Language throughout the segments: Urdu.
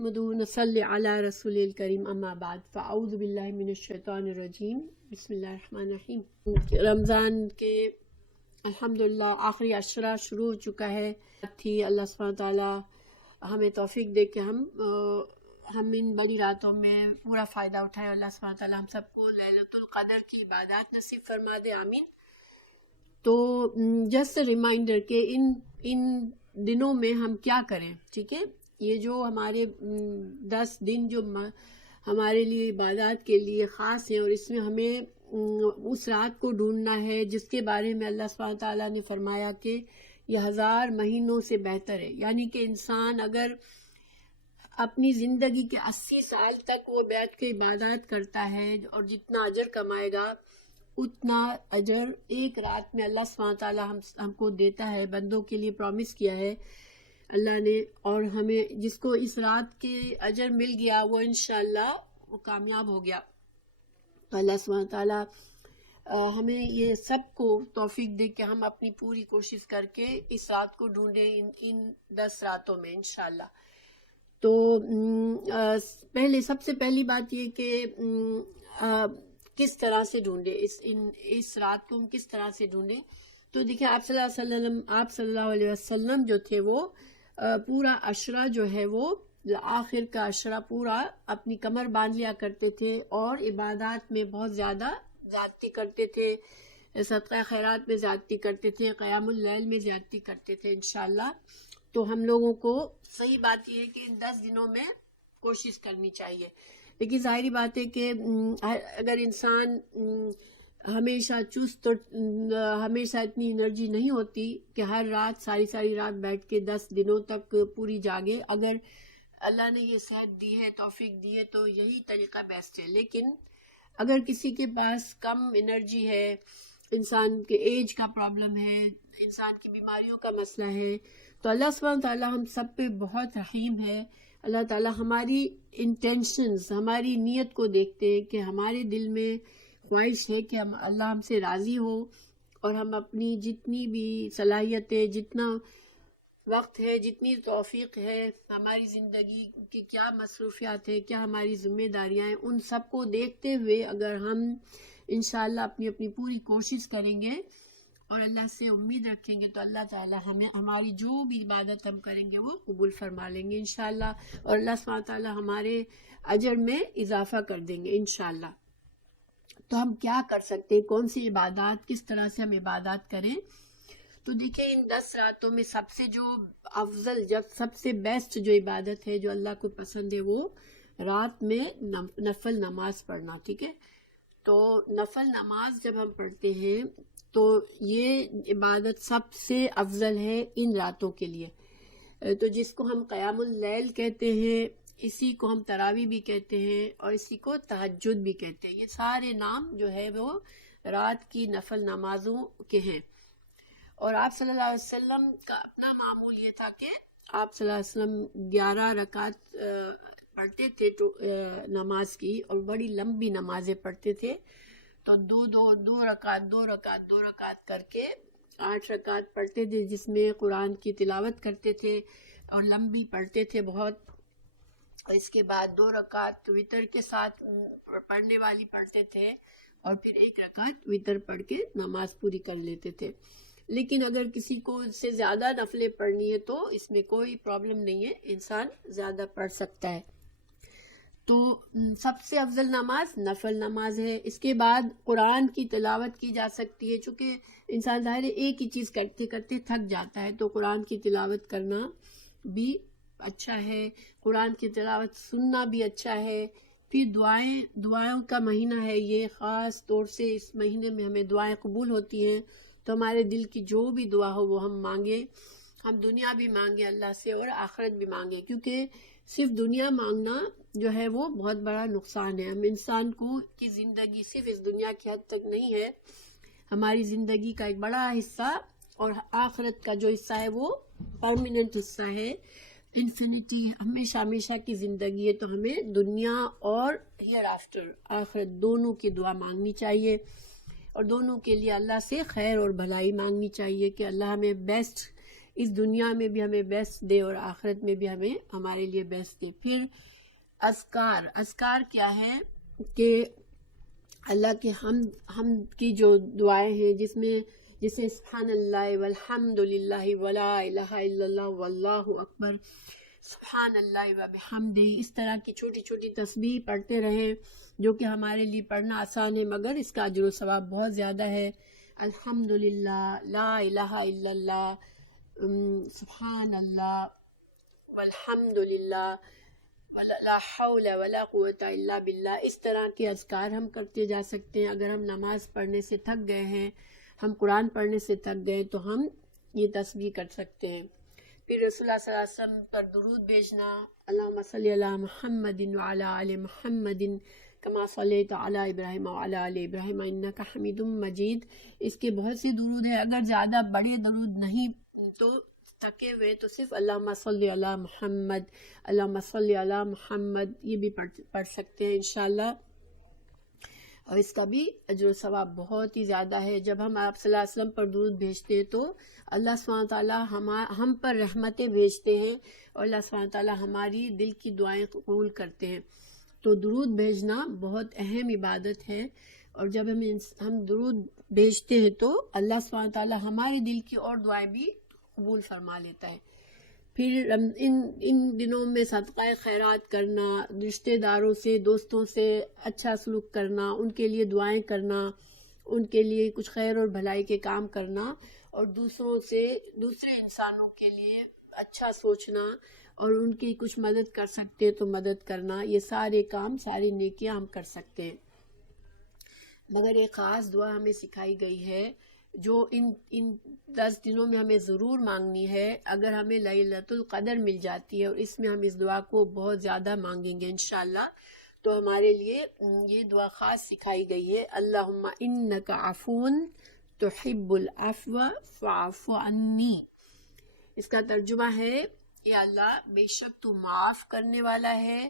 نحمدہ ونصلی علی رسول الکریم اما بعد فاعوذ باللہ من الشیطان الرجیم بسم اللہ الرحمن الرحیم۔ رمضان کے الحمدللہ آخری عشرہ شروع ہو چکا ہے تھی۔ اللہ سبحانہ تعالیٰ ہمیں توفیق دے کہ ہم ان بڑی راتوں میں پورا فائدہ اٹھائے۔ اللہ سبحانہ تعالیٰ ہم سب کو لیلۃ القدر کی عبادات نصیب فرما دے، آمین۔ تو جسٹ ریمائنڈر کہ ان دنوں میں ہم کیا کریں، ٹھیک ہے؟ یہ جو ہمارے 10 دن جو ہمارے لیے عبادات کے لیے خاص ہیں، اور اس میں ہمیں اس رات کو ڈھونڈنا ہے جس کے بارے میں اللہ سبحانہ تعالیٰ نے فرمایا کہ یہ 1000 مہینوں سے بہتر ہے۔ یعنی کہ انسان اگر اپنی زندگی کے 80 سال تک وہ بیٹھ کے عبادات کرتا ہے اور جتنا اجر کمائے گا اتنا اجر ایک رات میں اللہ سبحانہ تعالیٰ ہم کو دیتا ہے، بندوں کے لیے پرومس کیا ہے اللہ نے۔ اور ہمیں جس کو اس رات کے اجر مل گیا وہ انشاءاللہ وہ کامیاب ہو گیا۔ تو اللہ سبحانہ تعالیٰ ہمیں یہ سب کو توفیق دے کہ ہم اپنی پوری کوشش کر کے اس رات کو ڈھونڈیں ان 10 راتوں میں انشاءاللہ۔ تو سب سے پہلی بات یہ کہ کس طرح سے ڈھونڈیں اس رات کو، ہم کس طرح سے ڈھونڈیں۔ تو دیکھیں آپ صلی اللہ علیہ وسلم جو تھے وہ پورا عشرہ جو ہے وہ آخر کا عشرہ پورا اپنی کمر باندھ لیا کرتے تھے اور عبادات میں بہت زیادہ زیادتی کرتے تھے، صدقہ خیرات میں زیادتی کرتے تھے، قیام اللیل میں زیادتی کرتے تھے انشاءاللہ۔ تو ہم لوگوں کو صحیح بات یہ ہے کہ ان 10 دنوں میں کوشش کرنی چاہیے۔ لیکن ظاہری بات ہے کہ اگر انسان ہمیشہ چست اور ہمیشہ اتنی انرجی نہیں ہوتی کہ ہر رات ساری رات بیٹھ کے 10 دنوں تک پوری جاگے، اگر اللہ نے یہ صحت دی ہے، توفیق دی ہے تو یہی طریقہ بیسٹ ہے۔ لیکن اگر کسی کے پاس کم انرجی ہے، انسان کے ایج کا پرابلم ہے، انسان کی بیماریوں کا مسئلہ ہے، تو اللہ سبحانہ تعالیٰ ہم سب پہ بہت رحیم ہے۔ اللہ تعالیٰ ہماری انٹینشنز، ہماری نیت کو دیکھتے ہیں کہ ہمارے دل میں خواہش ہے کہ اللہ ہم سے راضی ہو، اور ہم اپنی جتنی بھی صلاحیتیں، جتنا وقت ہے، جتنی توفیق ہے، ہماری زندگی کی کیا مصروفیات ہے، کیا ہماری ذمہ داریاں ہیں، ان سب کو دیکھتے ہوئے اگر ہم انشاءاللہ اپنی پوری کوشش کریں گے اور اللہ سے امید رکھیں گے تو اللہ تعالیٰ ہمیں ہماری جو بھی عبادت ہم کریں گے وہ قبول فرما لیں گے انشاءاللہ، اور اللہ سبحانہ تعالیٰ ہمارے اجر میں اضافہ کر دیں گے انشاءاللہ۔ تو ہم کیا کر سکتے ہیں، کون سی عبادات، کس طرح سے ہم عبادات کریں؟ تو دیکھیں ان 10 راتوں میں سب سے جو افضل، سب سے بیسٹ جو عبادت ہے، جو اللہ کو پسند ہے، وہ رات میں نفل نماز پڑھنا، ٹھیک ہے؟ تو نفل نماز جب ہم پڑھتے ہیں تو یہ عبادت سب سے افضل ہے ان راتوں کے لیے۔ تو جس کو ہم قیام اللیل کہتے ہیں، اسی کو ہم تراویح بھی کہتے ہیں، اور اسی کو تہجد بھی کہتے ہیں۔ یہ سارے نام جو ہے وہ رات کی نفل نمازوں کے ہیں۔ اور آپ صلی اللہ علیہ وسلم کا اپنا معمول یہ تھا کہ آپ صلی اللہ علیہ وسلم 11 رکعت پڑھتے تھے نماز کی، اور بڑی لمبی نمازیں پڑھتے تھے۔ تو دو رکعت کر کے 8 رکعت پڑھتے تھے، جس میں قرآن کی تلاوت کرتے تھے اور لمبی پڑھتے تھے بہت۔ اس کے بعد 2 رکعت وتر کے ساتھ پڑھنے والی پڑھتے تھے، اور پھر 1 رکعت وتر پڑھ کے نماز پوری کر لیتے تھے۔ لیکن اگر کسی کو اس سے زیادہ نفلیں پڑھنی ہے تو اس میں کوئی پرابلم نہیں ہے، انسان زیادہ پڑھ سکتا ہے۔ تو سب سے افضل نماز نفل نماز ہے۔ اس کے بعد قرآن کی تلاوت کی جا سکتی ہے، چونکہ انسان ظاہر ایک ہی چیز کرتے کرتے تھک جاتا ہے، تو قرآن کی تلاوت کرنا بھی اچھا ہے، قرآن کی تلاوت سننا بھی اچھا ہے۔ پھر دعائوں کا مہینہ ہے یہ، خاص طور سے اس مہینے میں ہمیں دعائیں قبول ہوتی ہیں، تو ہمارے دل کی جو بھی دعا ہو وہ ہم مانگیں، ہم دنیا بھی مانگیں اللہ سے اور آخرت بھی مانگیں، کیونکہ صرف دنیا مانگنا جو ہے وہ بہت بڑا نقصان ہے۔ ہم انسان کی زندگی صرف اس دنیا کی حد تک نہیں ہے، ہماری زندگی کا ایک بڑا حصہ اور آخرت کا جو حصہ ہے وہ پرماننٹ حصہ ہے، انفینٹی، ہمیشہ کی زندگی ہے۔ تو ہمیں دنیا اور ہیئر آفٹر، آخرت، دونوں کی دعا مانگنی چاہیے، اور دونوں کے لیے اللہ سے خیر اور بھلائی مانگنی چاہیے کہ اللہ ہمیں بیسٹ اس دنیا میں بھی ہمیں بیسٹ دے اور آخرت میں بھی ہمیں ہمارے لیے بیسٹ دے. پھر اذکار کیا ہے کہ اللہ کے ہم کی جو دعائیں ہیں جسے سبحان اللہ والحمد للہ ولا الہ الا اللہ واللہ اکبر سبحان اللہ وبحمدہ، اس طرح کی چھوٹی چھوٹی تسبیح پڑھتے رہیں جو کہ ہمارے لیے پڑھنا آسان ہے مگر اس کا اجر و ثواب بہت زیادہ ہے. الحمد للہ، لا الہ الا اللہ، سبحان اللہ، والحمد للہ، لا حول ولا قوت الا باللہ. اس طرح کے اذکار ہم کرتے جا سکتے ہیں. اگر ہم نماز پڑھنے سے تھک گئے ہیں، ہم قرآن پڑھنے سے تھک گئے تو ہم یہ تسبیح کر سکتے ہیں. پھر رسول اللہ صلی اللہ علیہ وسلم پر درود بھیجنا، اللہم صلی علی محمد وعلی آل محمد کما صلیت علی ابراہیم وعلی آل ابراہیم انک حمید مجید. اس کے بہت سے درود ہیں. اگر زیادہ بڑے درود نہیں تو تھکے ہوئے تو صرف اللہم صلی علی محمد، اللہم صلی علی محمد یہ بھی پڑھ سکتے ہیں انشاءاللہ. اور اس کا بھی اجر و ثواب بہت ہی زیادہ ہے. جب ہم آپ صلی اللہ علیہ وسلم پر درود بھیجتے ہیں تو اللہ سبحانہ تعالیٰ ہم پر رحمتیں بھیجتے ہیں اور اللہ سبحانہ تعالیٰ ہماری دل کی دعائیں قبول کرتے ہیں. تو درود بھیجنا بہت اہم عبادت ہے، اور جب ہم درود بھیجتے ہیں تو اللہ سبحانہ تعالیٰ ہمارے دل کی اور دعائیں بھی قبول فرما لیتا ہے. پھر ان دنوں میں صدقہ خیرات کرنا، رشتہ داروں سے، دوستوں سے اچھا سلوک کرنا، ان کے لیے دعائیں کرنا، ان کے لیے کچھ خیر اور بھلائی کے کام کرنا، اور دوسرے انسانوں کے لیے اچھا سوچنا اور ان کی کچھ مدد کر سکتے تو مدد کرنا، یہ سارے کام، ساری نیکیاں ہم کر سکتے ہیں. مگر ایک خاص دعا ہمیں سکھائی گئی ہے جو ان 10 دنوں میں ہمیں ضرور مانگنی ہے. اگر ہمیں لیلۃ القدر مل جاتی ہے اور اس میں ہم اس دعا کو بہت زیادہ مانگیں گے انشاءاللہ تو ہمارے لیے یہ دعا خاص سکھائی گئی ہے. اللہم انک عفو تحب العفو فاعف عنی. اس کا ترجمہ ہے، یا اللہ بے شک تو معاف کرنے والا ہے،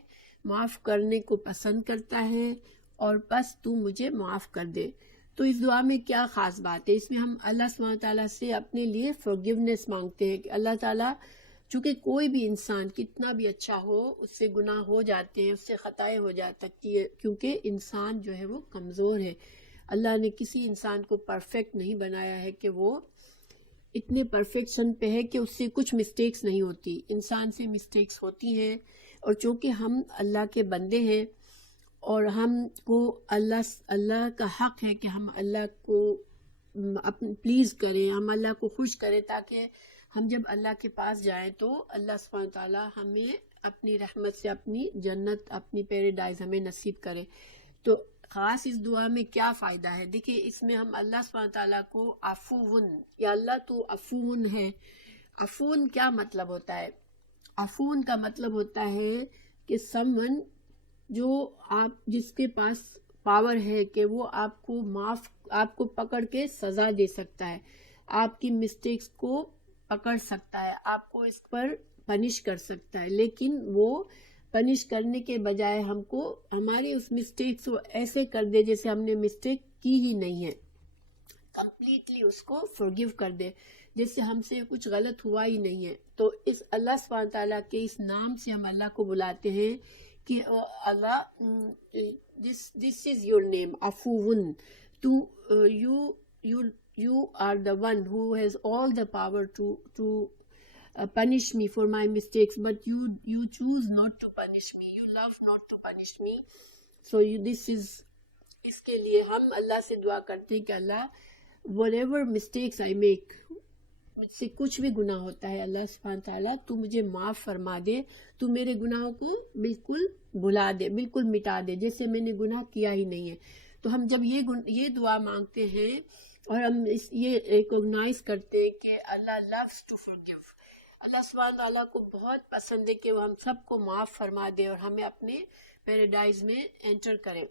معاف کرنے کو پسند کرتا ہے، اور بس تو مجھے معاف کر دے. تو اس دعا میں کیا خاص بات ہے؟ اس میں ہم اللہ سبحانہ تعالیٰ سے اپنے لیے forgiveness مانگتے ہیں کہ اللہ تعالیٰ، چونکہ کوئی بھی انسان کتنا بھی اچھا ہو اس سے گناہ ہو جاتے ہیں، اس سے خطائیں ہو سکتی ہے، کیونکہ انسان جو ہے وہ کمزور ہے. اللہ نے کسی انسان کو پرفیکٹ نہیں بنایا ہے کہ وہ اتنے پرفیکشن پہ ہے کہ اس سے کچھ مسٹیکس نہیں ہوتی. انسان سے مسٹیکس ہوتی ہیں، اور چونکہ ہم اللہ کے بندے ہیں اور ہم کو اللہ کا حق ہے کہ ہم اللہ کو پلیز کریں، ہم اللہ کو خوش کریں، تاکہ ہم جب اللہ کے پاس جائیں تو اللہ سبحانہ تعالیٰ ہمیں اپنی رحمت سے اپنی جنت، اپنی پیراڈائز ہمیں نصیب کرے. تو خاص اس دعا میں کیا فائدہ ہے؟ دیکھیے، اس میں ہم اللہ سبحانہ تعالیٰ کو عفون، یا اللہ تو عفون ہے. عفون کیا مطلب ہوتا ہے؟ عفون کا مطلب ہوتا ہے کہ someone جو جس کے پاس پاور ہے کہ وہ آپ کو پکڑ کے سزا دے سکتا ہے، آپ کی مسٹیکس کو پکڑ سکتا ہے، آپ کو اس پر پنش کر سکتا ہے، لیکن وہ پنش کرنے کے بجائے ہم کو ہماری اس مسٹیکس کو ایسے کر دے جیسے ہم نے مسٹیک کی ہی نہیں ہے، کمپلیٹلی اس کو forgive کر دے جیسے ہم سے کچھ غلط ہوا ہی نہیں ہے. تو اس اللہ سبحانہ تعالیٰ کے اس نام سے ہم اللہ کو بلاتے ہیں کہ اللہ this is your name عفون. You are the one who has all the power to punish me for my mistakes, but you choose not to punish me, you love not to punish me. So اس کے لیے ہم اللہ سے دعا کرتے ہیں کہ اللہ whatever mistakes I make، مجھ سے کچھ بھی گناہ ہوتا ہے اللہ سبحانہ تعالیٰ تو مجھے معاف فرما دے، تو میرے گناہوں کو بالکل بھلا دے، بالکل مٹا دے جیسے میں نے گناہ کیا ہی نہیں ہے. تو ہم جب یہ دعا مانگتے ہیں اور ہم یہ ریکوگنائز کرتے ہیں کہ اللہ loves to forgive، اللہ سبحانہ تعالیٰ کو بہت پسند ہے کہ وہ ہم سب کو معاف فرما دے اور ہمیں اپنے پیراڈائز میں انٹر کرے.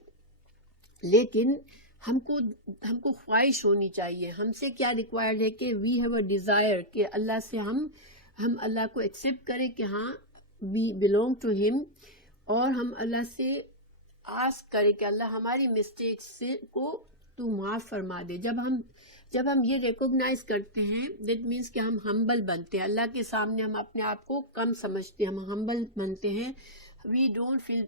لیکن ہم کو خواہش ہونی چاہیے. ہم سے کیا ریکوائرڈ ہے کہ وی ہیو اے ڈیزائر کہ اللہ سے ہم اللہ کو ایکسیپٹ کریں کہ ہاں وی بلونگ ٹو ہم، اور ہم اللہ سے آسک کریں کہ اللہ ہماری مسٹیکس کو تو معاف فرما دے. جب ہم جب ہم یہ ریکوگنائز کرتے ہیں دیٹ مینس کہ ہم ہمبل بنتے ہیں, اللہ کے سامنے ہم اپنے آپ کو کم سمجھتے ہیں, ہم ہمبل بنتے ہیں. We don't feel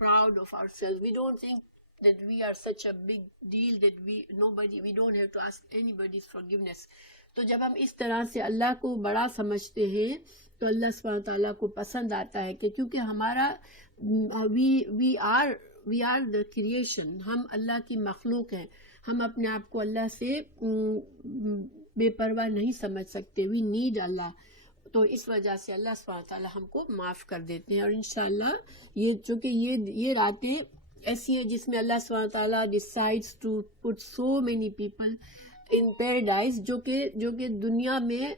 proud of ourselves. We don't think that we are such a big deal that we don't have to ask anybody's forgiveness. تو جب ہم اس طرح سے اللہ کو بڑا سمجھتے ہیں تو اللہ سبحانہ تعالیٰ کو پسند آتا ہے کہ کیونکہ ہمارا we are the creation, ہم اللہ کی مخلوق ہیں, ہم اپنے آپ کو اللہ سے بے پرواہ نہیں سمجھ سکتے. we need اللہ. تو اس وجہ سے اللہ سبحانہ تعالیٰ ہم کو معاف کر دیتے ہیں. اور انشاءاللہ یہ چونکہ یہ راتیں ایسی ہیں جس میں اللہ سبحانہ تعالیٰ decides to put so many people in paradise, جو کہ دنیا میں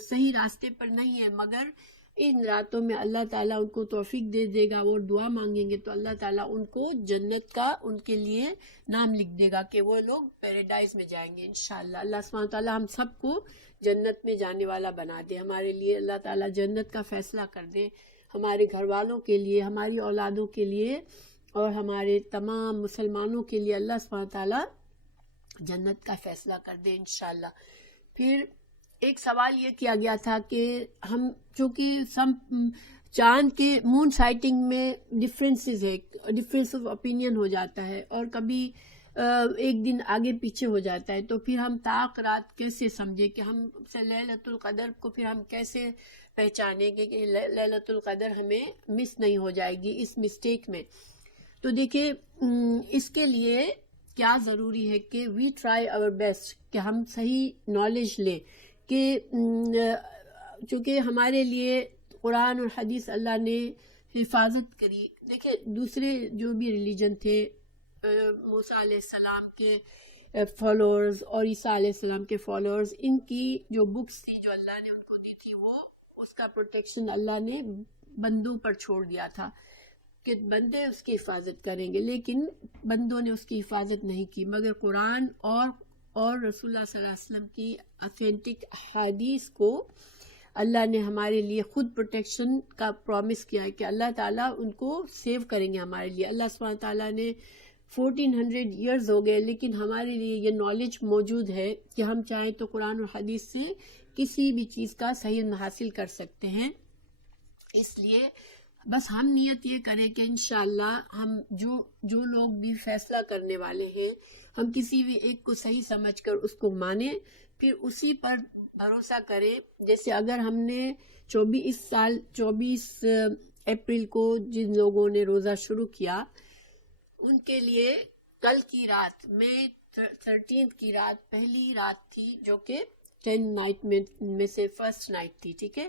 صحیح راستے پر نہیں ہے, مگر ان راتوں میں اللہ تعالیٰ ان کو توفیق دے دے گا, وہ دعا مانگیں گے تو اللہ تعالیٰ ان کو جنت کا ان کے لیے نام لکھ دے گا کہ وہ لوگ پیراڈائز میں جائیں گے انشاءاللہ. اللہ سبحانہ تعالیٰ ہم سب کو جنت میں جانے والا بنا دے. ہمارے لیے اللہ تعالیٰ جنت کا فیصلہ کر دے, ہمارے گھر والوں کے لیے, ہماری اولادوں کے لیے اور ہمارے تمام مسلمانوں کے لیے اللہ سبحانہ تعالیٰ جنت کا فیصلہ کر دے انشاءاللہ. پھر ایک سوال یہ کیا گیا تھا کہ ہم چونکہ چاند کے مون سائٹنگ میں ڈفرینسز ہے, ڈفرینس آف اوپینین ہو جاتا ہے اور کبھی ایک دن آگے پیچھے ہو جاتا ہے, تو پھر ہم طاق رات کیسے سمجھے کہ ہم لیلۃ القدر کو پھر ہم کیسے پہچانیں گے کہ لیلۃ القدر ہمیں مس نہیں ہو جائے گی اس مسٹیک میں. تو دیکھیں اس کے لیے کیا ضروری ہے کہ وی ٹرائی اور بیسٹ کہ ہم صحیح نالج لیں کہ چونکہ ہمارے لیے قرآن اور حدیث اللہ نے حفاظت کری. دیکھیں دوسرے جو بھی ریلیجن تھے, موسیٰ علیہ السلام کے فالوورز اور عیسیٰ علیہ السلام کے فالوورز, ان کی جو بکس تھی جو اللہ نے ان کو دی تھی, وہ اس کا پروٹیکشن اللہ نے بندوں پر چھوڑ دیا تھا کہ بندے اس کی حفاظت کریں گے, لیکن بندوں نے اس کی حفاظت نہیں کی, مگر قرآن اور رسول اللہ صلی اللہ علیہ وسلم کی اتھینٹک حدیث کو اللہ نے ہمارے لیے خود پروٹیکشن کا پرومس کیا ہے کہ اللہ تعالیٰ ان کو سیو کریں گے ہمارے لیے. اللہ سبحانہ تعالیٰ نے 1400 ایئرز ہو گئے, لیکن ہمارے لیے یہ نالج موجود ہے کہ ہم چاہیں تو قرآن اور حدیث سے کسی بھی چیز کا صحیح علم حاصل کر سکتے ہیں. اس لیے بس ہم نیت یہ کریں کہ انشاءاللہ ہم جو لوگ بھی فیصلہ کرنے والے ہیں, ہم کسی بھی ایک کو صحیح سمجھ کر اس کو مانیں, پھر اسی پر بھروسہ کریں. جیسے اگر ہم نے 24 اپریل کو جن لوگوں نے روزہ شروع کیا, ان کے لیے کل کی رات میں 13 کی رات پہلی رات تھی جو کہ 10 نائٹ میں سے فرسٹ نائٹ تھی, ٹھیک ہے.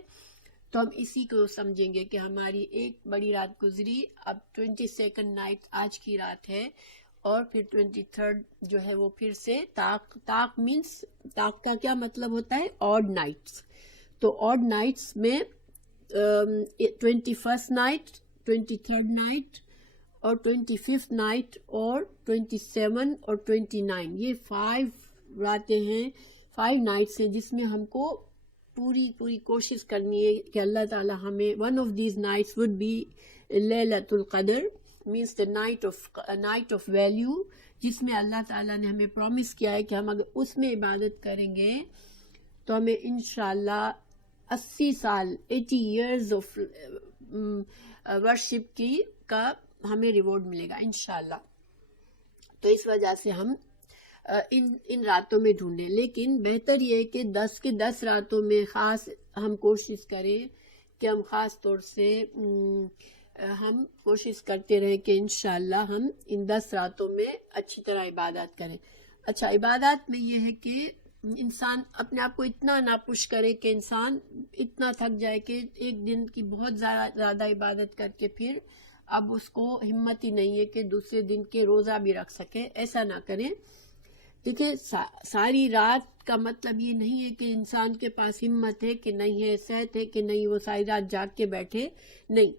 تو ہم اسی کو سمجھیں گے کہ ہماری ایک بڑی رات گزری, اب 22 نائٹ آج کی رات ہے, اور پھر 23 جو ہے وہ پھر سے طاق مینس طاق کا کیا مطلب ہوتا ہے, آڈ نائٹس. تو آڈ نائٹس میں 21 نائٹ, 23 نائٹ اور 25 نائٹ اور 27 اور 29, یہ 5 راتیں ہیں, 5 نائٹس ہیں جس میں ہم کو پوری کوشش کرنی ہے کہ اللہ تعالیٰ ہمیں one of these nights would be لیلۃ القدر, means the night of value, جس میں اللہ تعالیٰ نے ہمیں پرومس کیا ہے کہ ہم اگر اس میں عبادت کریں گے تو ہمیں انشاءاللہ 80 سال 80 years of ورشپ کا ہمیں ریوارڈ ملے گا انشاءاللہ. تو اس وجہ سے ہم ان راتوں میں ڈھونڈیں, لیکن بہتر یہ ہے کہ 10 راتوں میں خاص ہم کوشش کریں کہ ہم خاص طور سے ہم کوشش کرتے رہیں کہ انشاءاللہ ہم ان 10 راتوں میں اچھی طرح عبادت کریں. اچھا, عبادات میں یہ ہے کہ انسان اپنے آپ کو اتنا نہ پش کرے کہ انسان اتنا تھک جائے کہ ایک دن کی بہت زیادہ عبادت کر کے پھر اب اس کو ہمت ہی نہیں ہے کہ دوسرے دن کے روزہ بھی رکھ سکے. ایسا نہ کریں. دیکھیں ساری رات کا مطلب یہ نہیں ہے کہ انسان کے پاس ہمت ہے کہ نہیں ہے, صحت ہے کہ نہیں, وہ ساری رات جاگ کے بیٹھے. نہیں,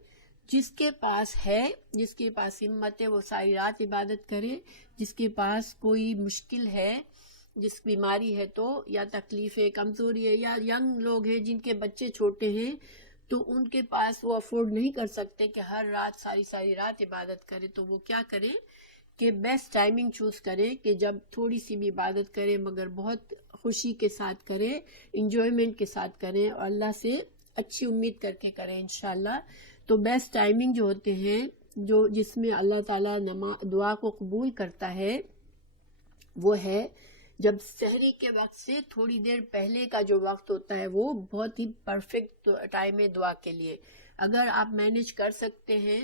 جس کے پاس ہے, جس کے پاس ہمت ہے, وہ ساری رات عبادت کرے. جس کے پاس کوئی مشکل ہے, جس بیماری ہے تو, یا تکلیف ہے, کمزوری ہے, یا ینگ لوگ ہیں جن کے بچے چھوٹے ہیں, تو ان کے پاس وہ افورڈ نہیں کر سکتے کہ ہر رات ساری رات عبادت کرے, تو وہ کیا کریں کہ بیسٹ ٹائمنگ چوز کریں کہ جب تھوڑی سی بھی عبادت کریں مگر بہت خوشی کے ساتھ کریں، انجوائمنٹ کے ساتھ کریں اور اللہ سے اچھی امید کر کے کریں انشاءاللہ. تو بیسٹ ٹائمنگ جو ہوتے ہیں جو جس میں اللہ تعالیٰ دعا کو قبول کرتا ہے وہ ہے جب سحری کے وقت سے تھوڑی دیر پہلے کا جو وقت ہوتا ہے وہ بہت ہی پرفیکٹ ٹائم ہے دعا کے لیے. اگر آپ مینیج کر سکتے ہیں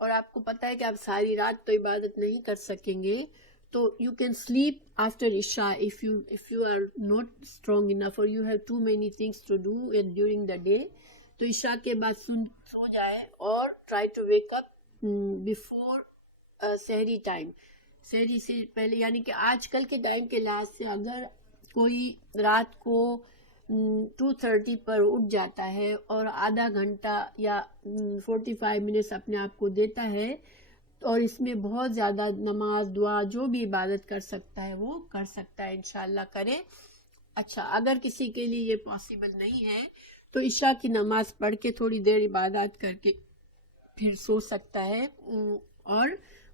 اور آپ کو پتہ ہے کہ آپ ساری رات تو عبادت نہیں کر سکیں گے تو یو کین سلیپ آفٹر عشاء if you are not strong enough or you have too many things to do during the day. تو عشاء کے بعد سو جائے اور try to wake up before سحری ٹائم، سحری سے پہلے. یعنی کہ آج کل کے ٹائم کے لحاظ سے اگر کوئی رات کو 2:30 پر اٹھ جاتا ہے اور آدھا گھنٹہ یا 45 منٹس اپنے آپ کو دیتا ہے اور اس میں بہت زیادہ نماز دعا جو بھی عبادت کر سکتا ہے وہ کر سکتا ہے، انشاءاللہ کرے. اچھا اگر کسی کے لیے یہ پاسبل نہیں ہے تو عشاء کی نماز پڑھ کے تھوڑی دیر عبادات کر کے پھر سو سکتا ہے اور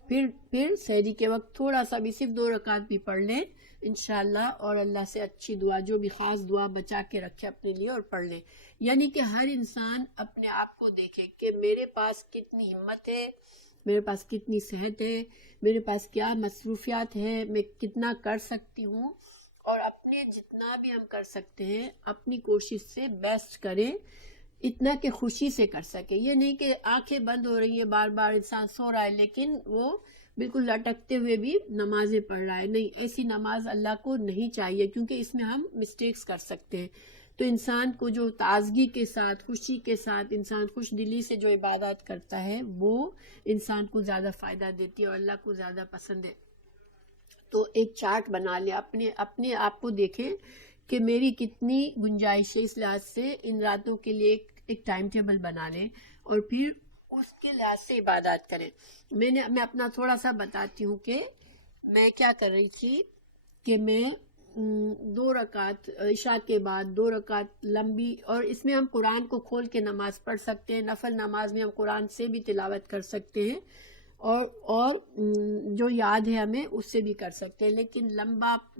پھر سحری کے وقت تھوڑا سا بھی صرف 2 رکعت بھی پڑھ لیں انشاءاللہ اور اللہ سے اچھی دعا جو بھی خاص دعا بچا کے رکھے اپنے لیے اور پڑھ لیں. یعنی کہ ہر انسان اپنے آپ کو دیکھے کہ میرے پاس کتنی ہمت ہے، میرے پاس کتنی صحت ہے، میرے پاس کیا مصروفیات ہے، میں کتنا کر سکتی ہوں اور اپنے جتنا بھی ہم کر سکتے ہیں اپنی کوشش سے بیسٹ کریں اتنا کہ خوشی سے کر سکے. یہ نہیں کہ آنکھیں بند ہو رہی ہیں بار بار انسان سو رہا ہے لیکن وہ بالکل لٹکتے ہوئے بھی نمازیں پڑھ رہا ہے. نہیں، ایسی نماز اللہ کو نہیں چاہیے کیونکہ اس میں ہم مسٹیکس کر سکتے ہیں. تو انسان کو جو تازگی کے ساتھ خوشی کے ساتھ انسان خوش دلی سے جو عبادات کرتا ہے وہ انسان کو زیادہ فائدہ دیتی ہے اور اللہ کو زیادہ پسند ہے. تو ایک چارٹ بنا لے، اپنے آپ کو دیکھیں کہ میری کتنی گنجائش ہے، اس لحاظ سے ان راتوں کے لیے ایک ٹائم ٹیبل بنا لیں اور پھر اس کے لحاظ سے عبادات کریں. میں اپنا تھوڑا سا بتاتی ہوں کہ میں کیا کر رہی تھی کہ میں 2 رکعت عشاء کے بعد 2 رکعت لمبی، اور اس میں ہم قرآن کو کھول کے نماز پڑھ سکتے ہیں، نفل نماز میں ہم قرآن سے بھی تلاوت کر سکتے ہیں اور جو یاد ہے ہمیں اس سے بھی کر سکتے ہیں، لیکن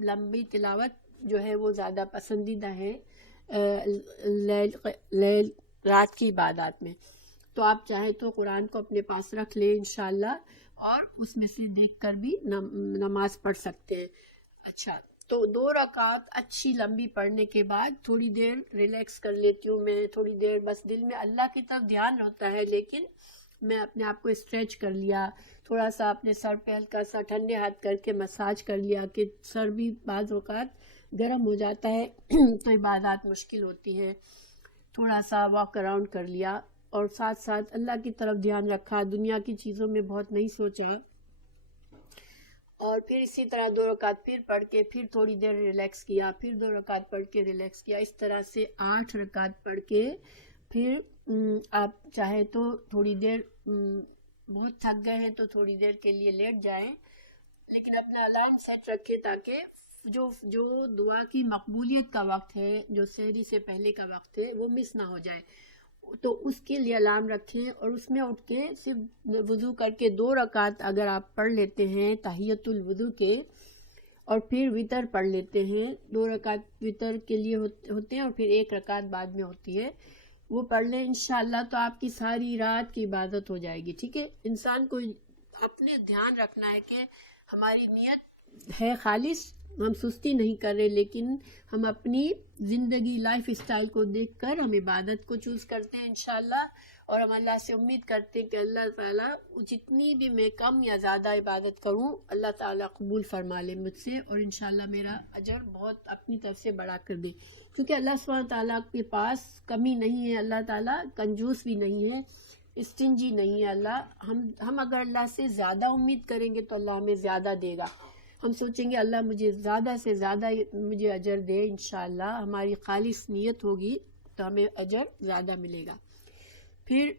لمبی تلاوت جو ہے وہ زیادہ پسندیدہ ہے رات کی عبادات میں. تو آپ چاہے تو قرآن کو اپنے پاس رکھ لیں انشاءاللہ اور اس میں سے دیکھ کر بھی نماز پڑھ سکتے ہیں. اچھا تو 2 رکعت اچھی لمبی پڑھنے کے بعد تھوڑی دیر ریلیکس کر لیتی ہوں میں، تھوڑی دیر بس دل میں اللہ کی طرف دھیان ہوتا ہے لیکن میں اپنے آپ کو اسٹریچ کر لیا، تھوڑا سا اپنے سر پہ ہلکا سا ٹھنڈے ہاتھ کر کے مساج کر لیا کہ سر بھی بعض اوقات گرم ہو جاتا ہے تو عبادات مشکل ہوتی ہے. تھوڑا سا واک اراؤنڈ کر لیا اور ساتھ ساتھ اللہ کی طرف دھیان رکھا، دنیا کی چیزوں میں بہت نہیں سوچا اور پھر اسی طرح 2 رکعت پھر پڑھ کے پھر تھوڑی دیر ریلیکس کیا، پھر 2 رکعت پڑھ کے ریلیکس کیا. اس طرح سے 8 رکعت پڑھ کے پھر آپ چاہے تو تھوڑی دیر بہت تھک گئے ہیں تو تھوڑی دیر کے لیے لیٹ جائیں لیکن اپنا الارم سیٹ رکھے تاکہ جو دعا کی مقبولیت کا وقت ہے، جو سحری سے پہلے کا وقت ہے وہ مس نہ ہو جائے. تو اس کے لیے الارم رکھیں اور اس میں اٹھ کے صرف وضو کر کے 2 رکعت اگر آپ پڑھ لیتے ہیں تحیت الوضو کے اور پھر وتر پڑھ لیتے ہیں، 2 رکعت وتر کے لیے ہوتے ہیں اور پھر 1 رکعت بعد میں ہوتی ہے، وہ پڑھ لیں انشاءاللہ تو آپ کی ساری رات کی عبادت ہو جائے گی. ٹھیک ہے، انسان کو اپنے دھیان رکھنا ہے کہ ہماری نیت ہے خالص، ہم سستی نہیں کر رہے لیکن ہم اپنی زندگی لائف اسٹائل کو دیکھ کر ہم عبادت کو چوز کرتے ہیں انشاءاللہ اور ہم اللہ سے امید کرتے ہیں کہ اللہ تعالیٰ جتنی بھی میں کم یا زیادہ عبادت کروں اللہ تعالیٰ قبول فرما لے مجھ سے اور انشاءاللہ میرا اجر بہت اپنی طرف سے بڑھا کر دے کیونکہ اللہ سبحانہ تعالیٰ کے پاس کمی نہیں ہے، اللہ تعالیٰ کنجوس بھی نہیں ہے، اسٹنجی نہیں ہے. اللہ ہم اگر اللہ سے زیادہ امید کریں گے تو اللہ ہمیں زیادہ دے گا. ہم سوچیں گے اللہ مجھے زیادہ سے زیادہ مجھے اجر دے، انشاءاللہ ہماری خالص نیت ہوگی تو ہمیں اجر زیادہ ملے گا. پھر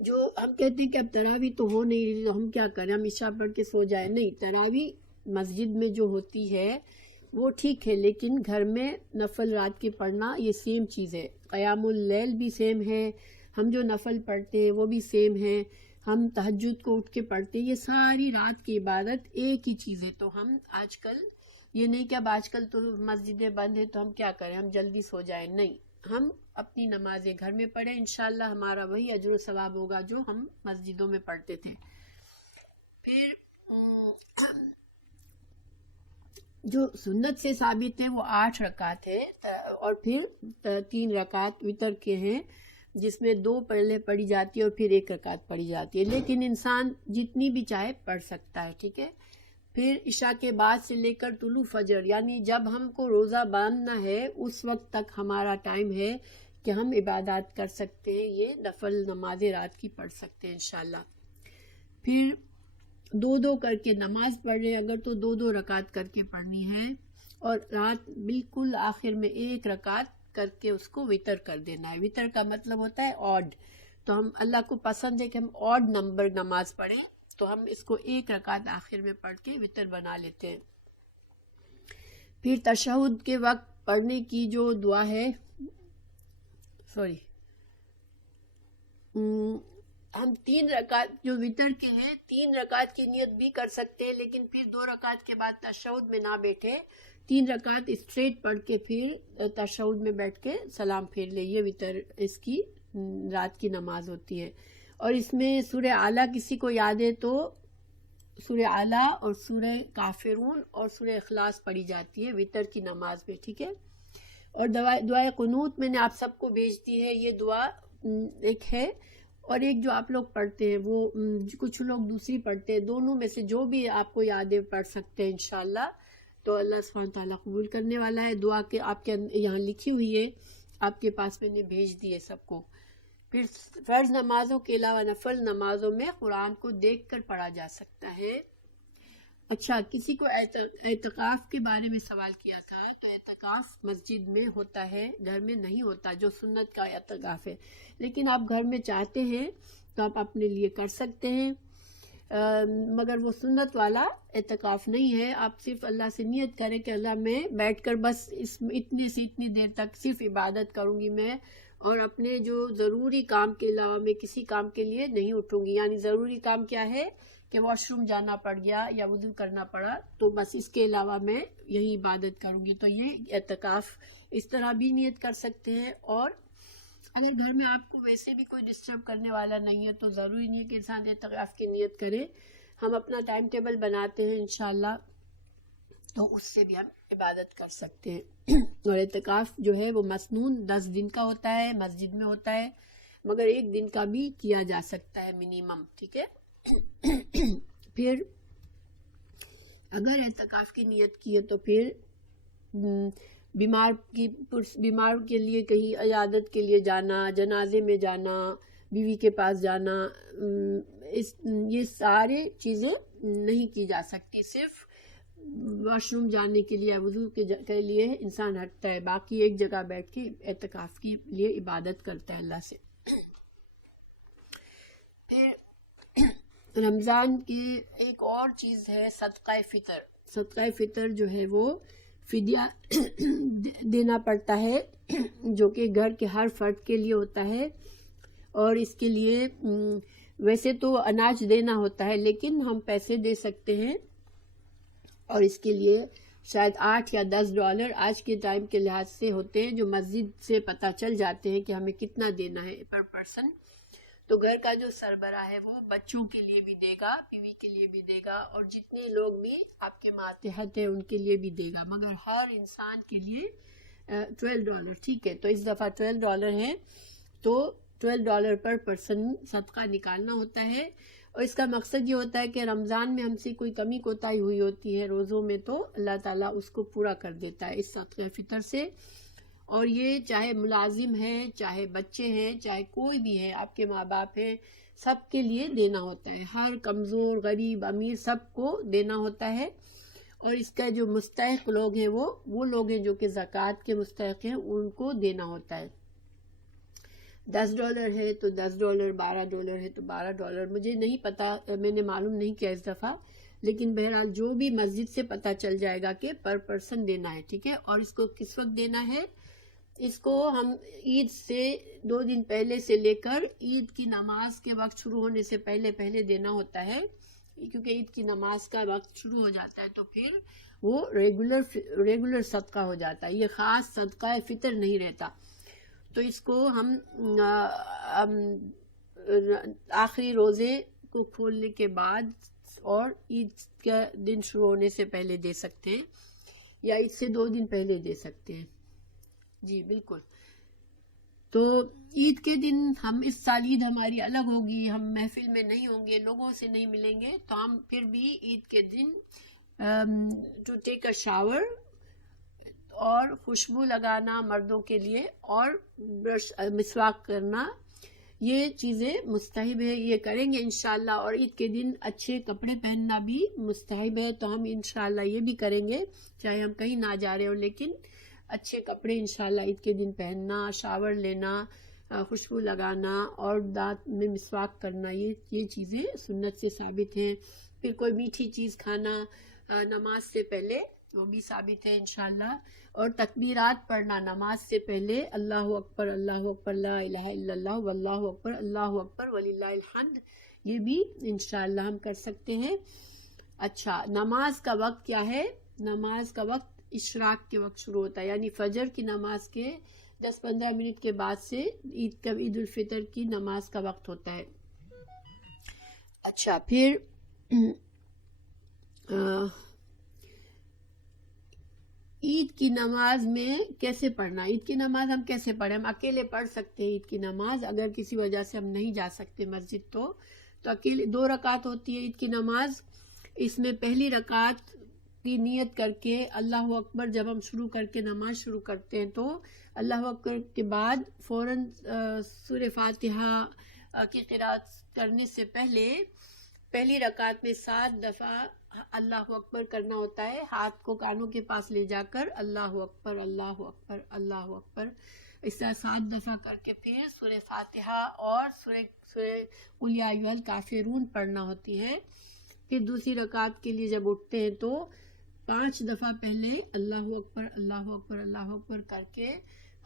جو ہم کہتے ہیں کہ اب تراویح تو ہو نہیں رہی تو ہم کیا کریں، ہم عشاء پڑھ کے سو جائیں. نہیں، تراویح مسجد میں جو ہوتی ہے وہ ٹھیک ہے لیکن گھر میں نفل رات کے پڑھنا یہ سیم چیز ہے. قیام اللیل بھی سیم ہے، ہم جو نفل پڑھتے ہیں وہ بھی سیم ہے. ہم تہجد کو اٹھ کے پڑھتے ہیں، یہ ساری رات کی عبادت ایک ہی چیز ہے. تو ہم آج کل یہ نہیں کہ اب آج کل تو مسجدیں بند ہیں تو ہم کیا کریں، ہم جلدی سو جائیں، نہیں، ہم اپنی نمازیں گھر میں پڑھیں، انشاءاللہ ہمارا وہی اجر و ثواب ہوگا جو ہم مسجدوں میں پڑھتے تھے. پھر جو سنت سے ثابت ہے وہ 8 رکعت ہے، اور پھر 3 رکعت وتر کے ہیں جس میں 2 پہلے پڑھی جاتی ہے اور پھر 1 رکعت پڑھی جاتی ہے، لیکن انسان جتنی بھی چاہے پڑھ سکتا ہے. ٹھیک ہے. پھر عشاء کے بعد سے لے کر طلوع فجر، یعنی جب ہم کو روزہ باندھنا ہے اس وقت تک ہمارا ٹائم ہے کہ ہم عبادات کر سکتے ہیں، یہ نفل نماز رات کی پڑھ سکتے ہیں انشاءاللہ. پھر 2 کر کے نماز پڑھ رہے ہیں اگر تو 2 رکعت کر کے پڑھنی ہے، اور رات بالکل آخر میں 1 رکعت کر کے اس کو وتر کر دینا ہے. وتر کا مطلب ہوتا ہے آڈ. تو ہم اللہ کو پسند ہے کہ ہم آڈ نمبر نماز پڑھیں، تو ہم اس کو 1 رکعت آخر میں پڑھ کے وتر بنا لیتے ہیں. پھر تشہد کے وقت پڑھنے کی جو دعا ہے، ہم 3 رکعت جو وتر کے ہیں 3 رکعت کی نیت بھی کر سکتے ہیں، لیکن پھر 2 رکعت کے بعد تشہد میں نہ بیٹھے، 3 رکعت اسٹریٹ پڑھ کے پھر تشہد میں بیٹھ کے سلام پھیر لے. یہ وتر اس کی رات کی نماز ہوتی ہے. اور اس میں سورہ اعلیٰ کسی کو یاد ہے تو سورہ اعلیٰ اور سورہ کافرون اور سورہ اخلاص پڑھی جاتی ہے وتر کی نماز میں. ٹھیک ہے. اور دعائے قنوت میں نے آپ سب کو بھیج دی ہے. یہ دعا ایک ہے اور ایک جو آپ لوگ پڑھتے ہیں وہ کچھ لوگ دوسری پڑھتے ہیں. دونوں میں سے جو بھی آپ کو یاد ہے پڑھ سکتے ہیں انشاءاللہ. تو اللہ سبحانہ تعالیٰ قبول کرنے والا ہے. دعا کے آپ کے یہاں لکھی ہوئی ہے، آپ کے پاس میں نے بھیج دی ہے سب کو. پھر فرض نمازوں کے علاوہ نفل نمازوں میں قرآن کو دیکھ کر پڑھا جا سکتا ہے. اچھا، کسی کو اعتکاف کے بارے میں سوال کیا تھا، تو اعتکاف مسجد میں ہوتا ہے، گھر میں نہیں ہوتا، جو سنت کا اعتکاف ہے. لیکن آپ گھر میں چاہتے ہیں تو آپ اپنے لیے کر سکتے ہیں، مگر وہ سنت والا اعتکاف نہیں ہے. آپ صرف اللہ سے نیت کریں کہ اللہ میں بیٹھ کر بس اتنی سے اتنی دیر تک صرف عبادت کروں گی میں، اور اپنے جو ضروری کام کے علاوہ میں کسی کام کے لیے نہیں اٹھوں گی. یعنی ضروری کام کیا ہے کہ واش روم جانا پڑ گیا یا وضو کرنا پڑا تو بس اس کے علاوہ میں یہی عبادت کروں گی. تو یہ اعتکاف اس طرح بھی نیت کر سکتے ہیں. اور اگر گھر میں آپ کو ویسے بھی کوئی ڈسٹرب کرنے والا نہیں ہے تو ضروری نہیں ہے کہ انسان اعتکاف کی نیت کرے. ہم اپنا ٹائم ٹیبل بناتے ہیں انشاءاللہ، تو اس سے بھی ہم عبادت کر سکتے ہیں. اور اعتکاف جو ہے وہ مسنون 10 دن کا ہوتا ہے، مسجد میں ہوتا ہے، مگر 1 دن کا بھی کیا جا سکتا ہے منیمم. ٹھیک ہے. پھر اگر اعتکاف کی نیت کی ہے تو پھر بیمار کے لیے کہیں عیادت کے لیے جانا، جنازے میں جانا، بیوی کے پاس جانا، یہ سارے چیزیں نہیں کی جا سکتی. صرف واش روم جانے کے لیے، وضو کے لیے انسان ہٹتا ہے، باقی ایک جگہ بیٹھ کے اعتکاف کے لیے عبادت کرتا ہے اللہ سے. پھر رمضان کی ایک اور چیز ہے صدقہ فطر. صدقہ فطر جو ہے وہ فدیہ دینا پڑتا ہے، جو کہ گھر کے ہر فرد کے لیے ہوتا ہے. اور اس کے لیے ویسے تو اناج دینا ہوتا ہے، لیکن ہم پیسے دے سکتے ہیں، اور اس کے لیے شاید $8 یا $10 آج کے ٹائم کے لحاظ سے ہوتے ہیں، جو مسجد سے پتہ چل جاتے ہیں کہ ہمیں کتنا دینا ہے پر پرسن. تو گھر کا جو سربراہ ہے وہ بچوں کے لیے بھی دے گا، بیوی کے لیے بھی دے گا، اور جتنے لوگ بھی آپ کے ماتحت ہیں ان کے لیے بھی دے گا، مگر ہر انسان کے لیے $12. ٹھیک ہے. تو اس دفعہ $12 ہے، تو $12 پر پرسن صدقہ نکالنا ہوتا ہے. اور اس کا مقصد یہ ہوتا ہے کہ رمضان میں ہم سے کوئی کمی کوتاہی ہوئی ہوتی ہے روزوں میں، تو اللہ تعالیٰ اس کو پورا کر دیتا ہے اس صدقہ فطر سے. اور یہ چاہے ملازم ہے، چاہے بچے ہیں، چاہے کوئی بھی ہے، آپ کے ماں باپ ہیں، سب کے لیے دینا ہوتا ہے. ہر کمزور، غریب، امیر سب کو دینا ہوتا ہے. اور اس کا جو مستحق لوگ ہیں وہ لوگ ہیں جو کہ زکوٰۃ کے مستحق ہیں، ان کو دینا ہوتا ہے. $10 ہے تو $10، $12 ہے تو $12. مجھے نہیں پتا، میں نے معلوم نہیں کیا اس دفعہ، لیکن بہرحال جو بھی مسجد سے پتہ چل جائے گا کہ پر پرسن دینا ہے. ٹھیک ہے. اور اس کو کس وقت دینا ہے؟ اس کو ہم عید سے 2 دن پہلے سے لے کر عید کی نماز کے وقت شروع ہونے سے پہلے دینا ہوتا ہے، کیونکہ عید کی نماز کا وقت شروع ہو جاتا ہے تو پھر وہ ریگولر صدقہ ہو جاتا ہے، یہ خاص صدقہ فطر نہیں رہتا. تو اس کو ہم آخری روزے کو کھولنے کے بعد اور عید کا دن شروع ہونے سے پہلے دے سکتے ہیں، یا عید سے 2 دن پہلے دے سکتے ہیں. جی بالکل. تو عید کے دن ہم اس سال عید ہماری الگ ہوگی، ہم محفل میں نہیں ہوں گے، لوگوں سے نہیں ملیں گے، تو ہم پھر بھی عید کے دن ٹو ٹیک اے شاور اور خوشبو لگانا مردوں کے لیے اور مسواک کرنا، یہ چیزیں مستحب ہے، یہ کریں گے انشاءاللہ. اور عید کے دن اچھے کپڑے پہننا بھی مستحب ہے، تو ہم انشاءاللہ یہ بھی کریں گے، چاہے ہم کہیں نہ جا رہے ہوں، لیکن اچھے کپڑے انشاءاللہ عید کے دن پہننا، شاور لینا، خوشبو لگانا اور دانت میں مسواک کرنا، یہ چیزیں سنت سے ثابت ہیں. پھر کوئی میٹھی چیز کھانا نماز سے پہلے، وہ بھی ثابت ہے انشاءاللہ. اور تکبیرات پڑھنا نماز سے پہلے، اللہ اکبر لا الہ الا اللہ واللہ اکبر اللہ اکبر وللہ الحمد، یہ بھی انشاءاللہ ہم کر سکتے ہیں. اچھا، نماز کا وقت کیا ہے؟ نماز کا وقت اشراق کے وقت شروع ہوتا ہے، یعنی فجر کی نماز کے 10-15 منٹ کے بعد سے عید الفطر کی نماز کا وقت ہوتا ہے. اچھا، پھر عید کی نماز میں کیسے پڑھنا؟ عید کی نماز ہم کیسے پڑھیں؟ ہم اکیلے پڑھ سکتے ہیں عید کی نماز، اگر کسی وجہ سے ہم نہیں جا سکتے مسجد تو اکیلے 2 رکعت ہوتی ہے عید کی نماز. اس میں پہلی رکعت کی نیت کر کے اللہ اکبر، جب ہم شروع کر کے نماز شروع کرتے ہیں تو اللہ اکبر کے بعد فوراً سورہ فاتحہ کی قرأت کرنے سے پہلی رکعت میں 7 دفعہ اللہ اکبر کرنا ہوتا ہے، ہاتھ کو کانوں کے پاس لے جا کر اللہ اکبر اللہ اکبر اللہ اکبر، اس طرح 7 دفعہ کر کے پھر سورہ فاتحہ اور سورہ قل یا ایھا الکافرون پڑھنا ہوتی ہے. پھر دوسری رکعت کے لیے جب اٹھتے ہیں تو 5 دفعہ پہلے اللہ اکبر اللہ اکبر اللہ اکبر کر کے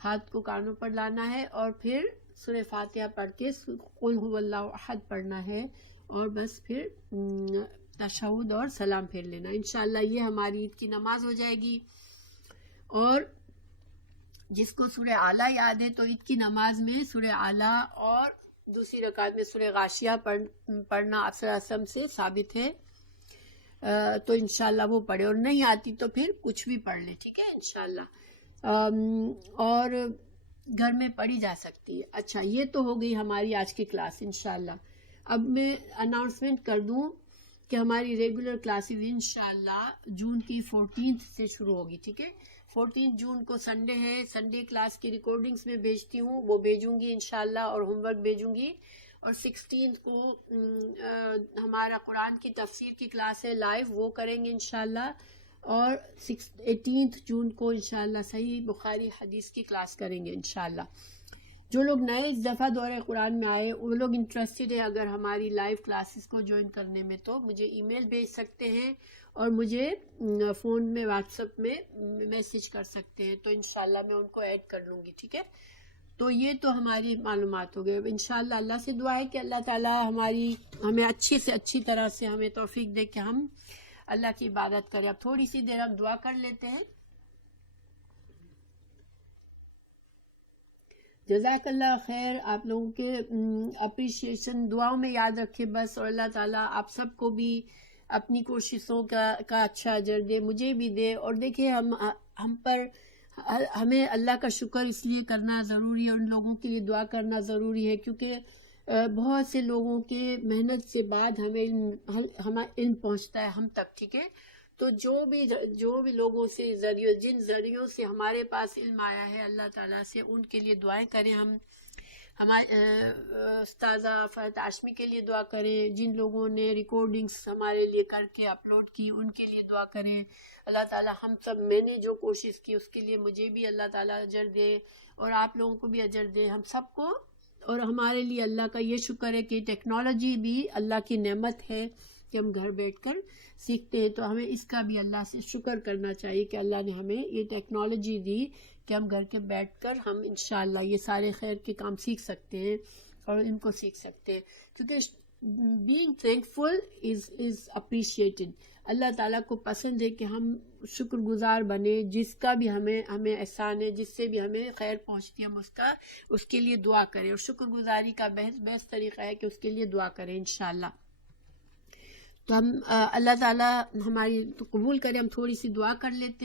ہاتھ کو کانوں پر لانا ہے، اور پھر سورہ فاتحہ پڑھ کے قل ھو اللہ احد پڑھنا ہے، اور بس پھر تشہد اور سلام پھیر لینا. انشاءاللہ یہ ہماری عید کی نماز ہو جائے گی. اور جس کو سورہ اعلیٰ یاد ہے تو عید کی نماز میں سورہ اعلیٰ اور دوسری رکعت میں سورہ غاشیہ پڑھنا آپ صلی اللہ علیہ وسلم سے ثابت ہے، تو انشاءاللہ وہ پڑھے، اور نہیں آتی تو پھر کچھ بھی پڑھ لے، ٹھیک ہے انشاءاللہ. اور گھر میں پڑھی جا سکتی ہے. اچھا، یہ تو ہو گئی ہماری آج کی کلاس انشاءاللہ. اب میں اناؤنسمنٹ کر دوں کہ ہماری ریگولر کلاسز انشاءاللہ جون کی 14 سے شروع ہوگی، ٹھیک ہے. 14 جون کو سنڈے ہے، سنڈے کلاس کی ریکارڈنگز میں بھیجتی ہوں، وہ بھیجوں گی انشاءاللہ، اور ہوم ورک بھیجوں گی. اور 16 کو ہمارا قرآن کی تفسیر کی کلاس ہے لائیو، وہ کریں گے انشاءاللہ. اور 18 جون کو انشاءاللہ صحیح بخاری حدیث کی کلاس کریں گے انشاءاللہ. جو لوگ نئے اس دفعہ دورہ قرآن میں آئے، وہ لوگ انٹرسٹڈ ہے اگر ہماری لائیو کلاسز کو جوائن کرنے میں، تو مجھے ای میل بھیج سکتے ہیں اور مجھے فون میں واٹس ایپ میں میسج کر سکتے ہیں، تو انشاءاللہ میں ان کو ایڈ کر لوں گی، ٹھیک ہے. تو یہ تو ہماری معلومات ہو گئے. انشاءاللہ اللہ سے دعا ہے کہ اللہ تعالیٰ ہمیں اچھی سے اچھی طرح سے ہمیں توفیق دے کہ ہم اللہ کی عبادت کریں. اب تھوڑی سی دیر ہم دعا کر لیتے ہیں. جزاک اللہ خیر. آپ لوگوں کے اپریشیشن دعاؤں میں یاد رکھے بس، اور اللہ تعالیٰ آپ سب کو بھی اپنی کوششوں کا اچھا اجر دے، مجھے بھی دے. اور دیکھیں ہمیں اللہ کا شکر اس لیے کرنا ضروری ہے، ان لوگوں کے لیے دعا کرنا ضروری ہے، کیونکہ بہت سے لوگوں کے محنت سے بعد ہمیں علم پہنچتا ہے ہم تک، ٹھیک ہے. تو جو بھی لوگوں سے جن ذریعوں سے ہمارے پاس علم آیا ہے اللہ تعالیٰ سے، ان کے لیے دعائیں کریں. ہمارے استاذہ فرحت ہاشمی کے لیے دعا کریں، جن لوگوں نے ریکارڈنگز ہمارے لیے کر کے اپلوڈ کی ان کے لیے دعا کریں. اللہ تعالیٰ میں نے جو کوشش کی اس کے لیے مجھے بھی اللہ تعالیٰ اجر دے، اور آپ لوگوں کو بھی اجر دے، ہم سب کو. اور ہمارے لیے اللہ کا یہ شکر ہے کہ ٹیکنالوجی بھی اللہ کی نعمت ہے کہ ہم گھر بیٹھ کر سیکھتے ہیں، تو ہمیں اس کا بھی اللہ سے شکر کرنا چاہیے کہ اللہ نے ہمیں یہ ٹیکنالوجی دی کہ ہم گھر کے بیٹھ کر ہم انشاءاللہ یہ سارے خیر کے کام سیکھ سکتے ہیں اور ان کو سیکھ سکتے ہیں، کیونکہ being thankful is appreciated. اللہ تعالیٰ کو پسند ہے کہ ہم شکر گزار بنے، جس کا بھی ہمیں احسان ہے، جس سے بھی ہمیں خیر پہنچتی ہے، ہم اس کے لیے دعا کریں، اور شکر گزاری کا بہت طریقہ ہے کہ اس کے لیے دعا کریں انشاءاللہ. تو ہم اللہ تعالیٰ ہماری تو قبول کرے، ہم تھوڑی سی دعا کر لیتے ہیں.